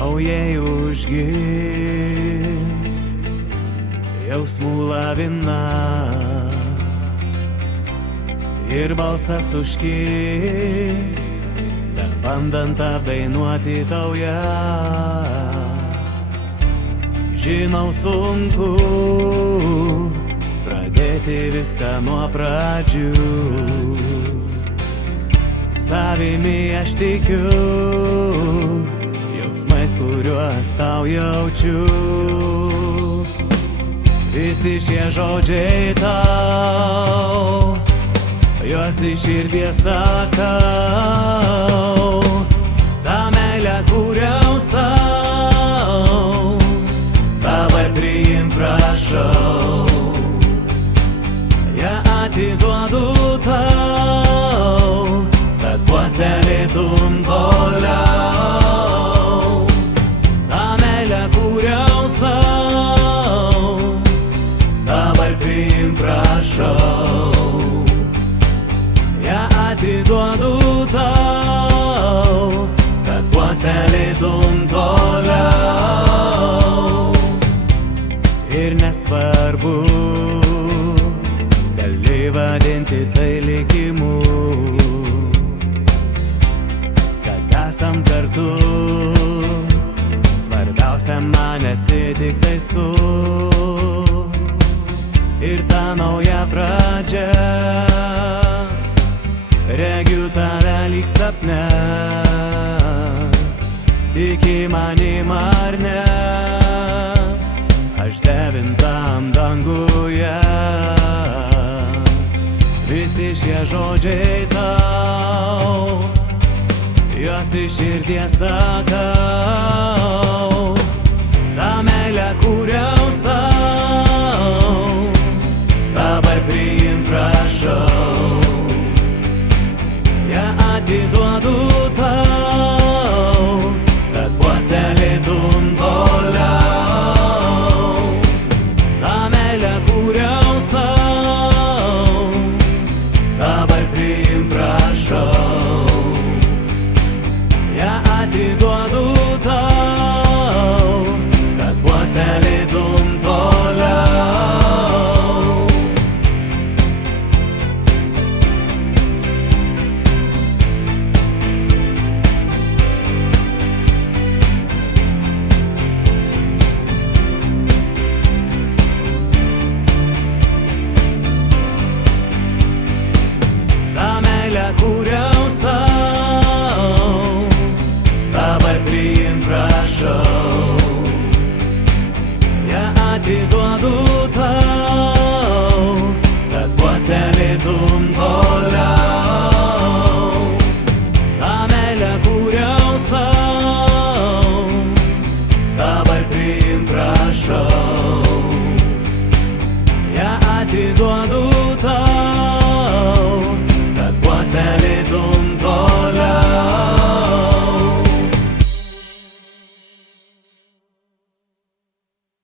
o jei užgis jausmų lavina ir balsas užkis, dar bandant apdainuoti tau ją. Žinau, sunku pradėti viską nuo pradžių. Savimi aš tikiu, jausmais, kuriuos tau jaučiu. Visi šie žodžiai tau, juos iš širdies sakau. Ta meilė kuriau sau, dabar priimk prašau. Ja atiduodu tau, kad puoselėtum toliau. Ta meilė kuriau sau, dabar priimk prašau. Ja atiduodu tau, kad puoselėtum toliau. Ir nesvarbu, gali vadinti tai likimu, kad esam kartu. Svarbiausia man esi tik tais tu. Ir ta nauja pradžia, regiu tave lyg sapne. Tiki manim ar ne, aš devintam danguje. Visi šie žodžiai tau, juos iš širdies sakau. Ta meilė kuriau sau, dabar priimk prašau. Ja atiduodu tau, kad puoselėtum toliau. Ta meilė kuriau sau, dabar priimk prašau. Ja atiduodu tau, kad puoselėtum toliau. Kuriau sau, dabar priimk prašau. Ja atiduodu tau, kad puoselėtum toliau. Ta meilė kuriau sau, dabar priimk prašau. Ja atiduodu